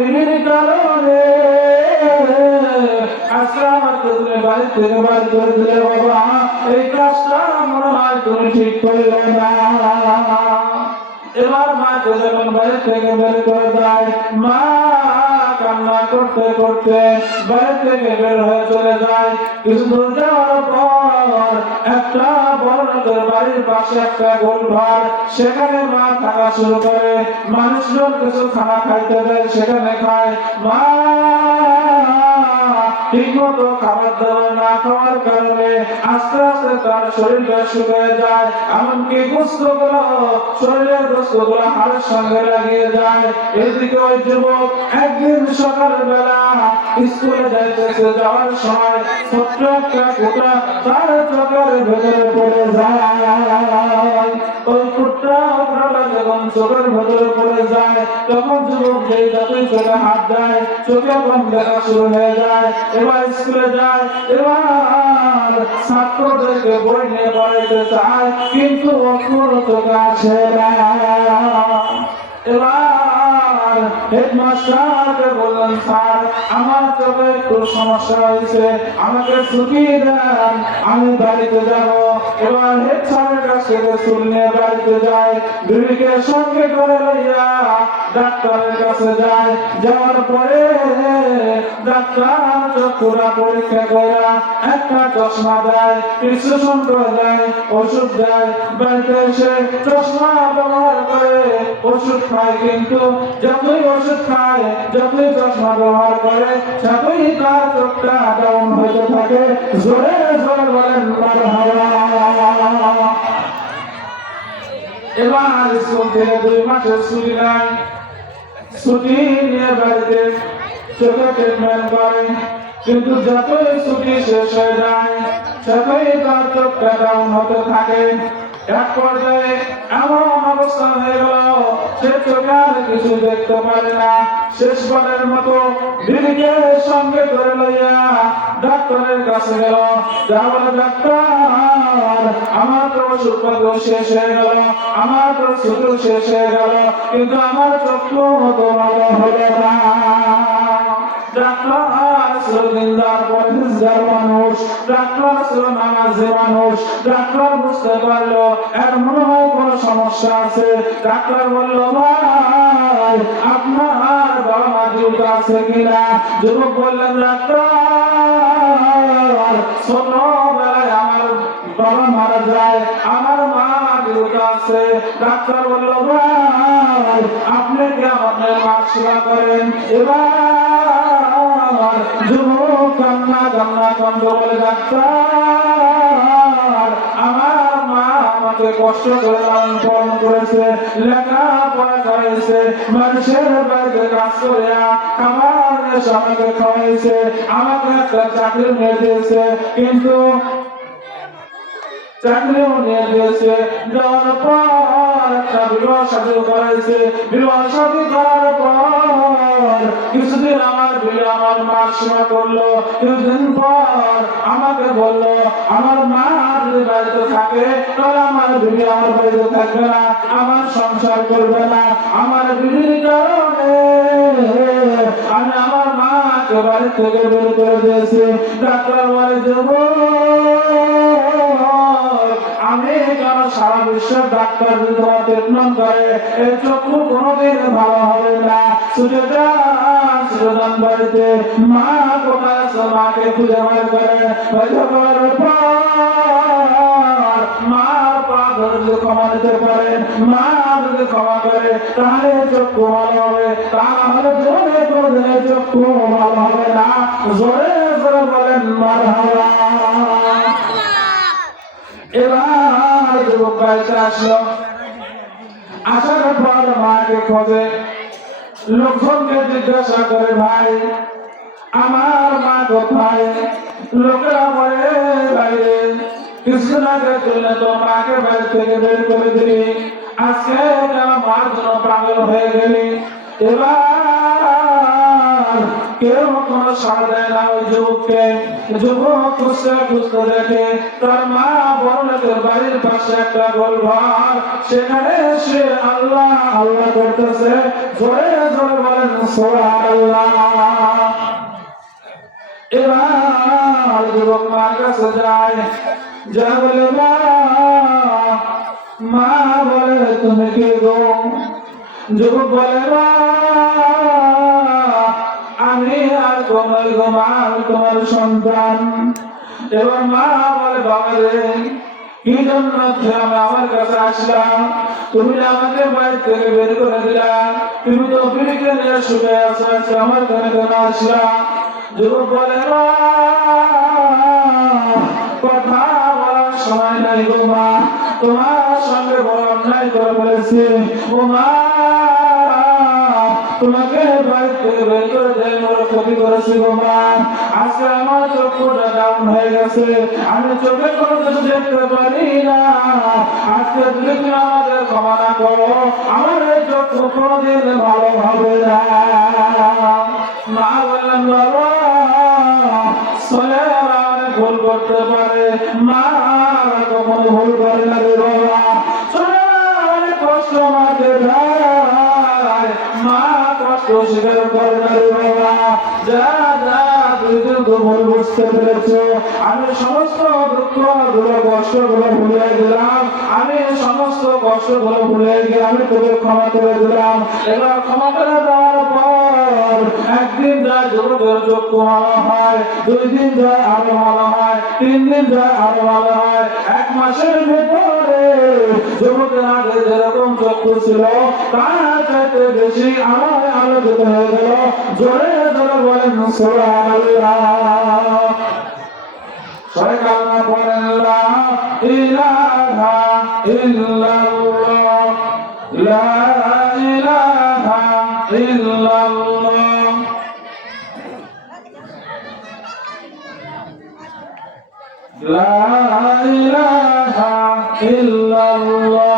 এর কারণে আজকে আমাকে তুমি বাড়ি থেকে বাড়ি করে দিলে বাবা, এই কাজটা মনে হয় তুমি ঠিক করলে না। এবার মাকে যখন বাড়ি থেকে বের করে দেয়, মা কান্না করতে করতে বাড়ি থেকে বের হয়ে চলে যায়। কিছু দূর যাওয়ার পর একটা বড় লোকের বাড়ির পাশে একটা গোলঘর, সেখানে মা থাকা শুরু করে। মানুষজন কিছু খানা খাইতে দেয়, সেখানে খায়। মা ঠিকমতো খাবার দাবার না খাওয়ার কারণে আস্তে আস্তে তার শরীরটা শুকিয়ে যায়, এমনকি গোস্তগুলো, শরীরের গোস্তগুলো হাড়ের সঙ্গে লাগিয়ে যায়। এদিকে ওই যুবক একদিন সকালবেলা স্কুলে যাইতেছে, যাওয়ার সময় ছোট্ট একটা ফোঁটা তার চোখের ভেতরে পড়ে যায়। ওই ফোঁটাটা যখন চোখের ভেতরে পড়ে যায়, তখন যুবক যেই যতই চোখে হাত দেয়, চোখে কম দেখা শুরু হয়ে যায়। এবার স্কুলে যায়, এবার ছাত্রদেরকে বই নিয়ে পড়াইতে চায়, কিন্তু অক্ষর চোখে আসে না। এবার হেডমাস্টারকে বললেন, স্যার আমার চোখে একটু সমস্যা হয়েছে, আমাকে ছুটি দেন, আমি বাড়িতে যাব। এবার হেড স্যারের কাছ থেকে ছুটি নিয়ে বাড়িতে যায়। বিবিকে সঙ্গে করে লইয়া ডাক্তারের কাছে যায়। যাওয়ার পরে ডাক্তার চক্ষুরা পরীক্ষা করে একটা চশমা দেয়, প্রেসক্রিপশন করে দেয়, ওষুধ দেয়। বাড়িতে এসে চশমা ব্যবহার করে ওষুধ খায়, কিন্তু যতই ওষুধ খায়, যতই চশমা ব্যবহার করে, ততই তার চোখটা ডাউন হতে থাকে। জোরে জোরে বলেন মারহাবা। এবার স্কুল থেকে 2 মাসের ছুটি নেয়, ছুটি নিয়ে বাড়িতে চোখে ট্রিটমেন্ট করে, কিন্তু যতই ছুটি শেষ হয়ে যায়, ততই তার চোখটা ডাউন হতে থাকে। এক পর্যায়ে এমন অবস্থা হয়ে গেল, সে চোখে আর কিছু দেখতে পারে না। শেষবারের মতো দিদিকে সঙ্গে করে লইয়া ডাক্তারের কাছে গেল। যা বলে, ডাক্তার আমার তো ওষুধপত্র শেষ হয়ে গেল, আমার তো ছুটি শেষ হয়ে গেল, কিন্তু আমার চক্ষু তো ভালো হলো না। ডাক্তার ছিল দিনদার পরহেজগার মানুষ, ডাক্তার ছিল নামাজি মানুষ। ডাক্তার বুঝতে পারলো এর মনে হয় কোনো সমস্যা আছে। ডাক্তার বলল, ভাই আপনার বাবা মা জীবিত আছে কিনা? যুবক বললেন, ডাক্তার ছোটবেলায় আমার বাবা মারা যায়, আমার মা জীবিত আছে। ডাক্তার বলল, ভাই আপনি কি আমাদের মা সেবা করেন? এবার যুবক কান্না কান্না কন্দ বলে, ডাক্তার আমার মা আমাকে কষ্ট করে লালন পালন করেছে, লেখাপড়া করাইছে, মানুষের বাড়িতে কাজ করে খাবার এসে আমাকে খাওয়াইছে, আমাকে একটা চাকরি নিয়ে দিয়েছে, কিন্তু চাকরিও নিয়ে দিয়েছে। দেওয়ার পর একটা বিবাহ শাদী করাইছে। বিবাহ শাদী করার পর কিছুদিন আমার বিয়ে আমার মা সেবা করলো। কিছুদিন পর আমাকে বললো, আমার মা যদি বাড়িতে থাকে তাহলে আমার বিবি আমার বাড়িতে থাকবে না, আমার সংসার করবে না। আমার বিবির কারণে আমি আমার মাকে বাড়ি থেকে বের করে দিয়েছি। ডাক্তার বলে, দেবো আমি কেন সারা বিশ্বের ডাক্তার যদি তোমার ট্রিটমেন্ট করে, এই চক্ষু কোনোদিন ভালো হবে না। ছুটে যান বাড়িতে। মা কোথায় আছে? মাকে খুঁজে বের করে, মা পা ধরে যদি ক্ষমা দিতে পারে, মা যদি ক্ষমা করে, তাহলে চক্ষু ভালো হবে, তা হলে জীবনে কোনোদিনের চক্ষু ভালো হবে না। জোরে জোরে বলেন মারহাবা। এবার যুবক বাড়িতে আসলো, আসার পর মাকে খোঁজে, লোকজনকে জিজ্ঞাসা করে, ভাই আমার মা কোথায়? লোকেরা বলে, বাইরে কিছুদিন আগে তুললে তো মাকে বাড়ি থেকে বের করে দিলি, আজকে কেন মার জন্য পাগল হয়ে গেলি? এবার কেউ কোনো সাড়া দেয় না ওই যুবককে। যুবক খুঁজতে খুঁজতে দেখে তার মা বড় লোকের বাড়ির পাশে একটা গোলঘর, সেখানে সে আল্লাহ আল্লাহ করতেছে। জোরে জোরে বলেন সুবহানাল্লাহ। এবার যুবক মার কাছে যায়, যা বলে মা, মা বলে তুমি কে গো? যুবক বলে মা, আমি আর তোমার গো মা, আমি তোমার সন্তান। এবার মা বলে বাবা রে, কি জন্য আমি আমার কাছে আসলাম? তুমি আমাকে বাড়ি থেকে বের করে দিলা, তুমি তো বিবিকে নিয়ে শুয়ে আছো, আমার কানে কেন আসলা? যুবক বলে মা, কথা বলার সময় নাই গো মা, তোমার সঙ্গে বড় অন্যায় করে ফেলেছি। ও মা, তোমাকে বাড়ি থেকে বের করে দেয় বড় ক্ষতি করেছি গো মা। আজকে আমার চক্ষুটা ডাউন হয়ে গেছে, আমি চোখে কোনো কিছু দেখতে পারি না। আজকে যদি তুমি আমাদের ক্ষমা না করো, আমার এই চক্ষু কোনোদিন ভালো হবে না। মা বললেন বাবা, ছেলেরা অনেক ভুল করতে পারে, মা কখনো ভুল করে না রে বাবা। ছেলেরা অনেক কষ্ট মাকে দেয়, মা কষ্ট স্বীকার করে না রে বাবা। যা যা, তুই কিন্তু ভুল বুঝতে পেরেছো। আমি সমস্ত দুঃখ গুলো কষ্ট গুলো ভুলে দিলাম, আমি সমস্ত কষ্ট গুলো ভুলে গিয়ে আমি তোকে ক্ষমা করে দিলাম। এবার ক্ষমা করে দেওয়ার পর একদিন যায় যুবকের চক্ষু ভালো হয়, 2 দিন যায় আরো ভালো হয়, 3 দিন যায় আরো ভালো হয়। 1 মাসের ভিতরে যুবকের আগে যেরকম চক্ষু ছিল তার চাইতে বেশি আলোয় আলোকিত হয়ে গেল। জোরে জোরে বলেন সুবহানাল্লাহ। সবাই কালমা পড়েন, লা ইলাহা ইল্লাল্লাহ, লা ইলাহা ইল্লাল্লাহ। লা ইলাহা ইল্লাল্লাহ।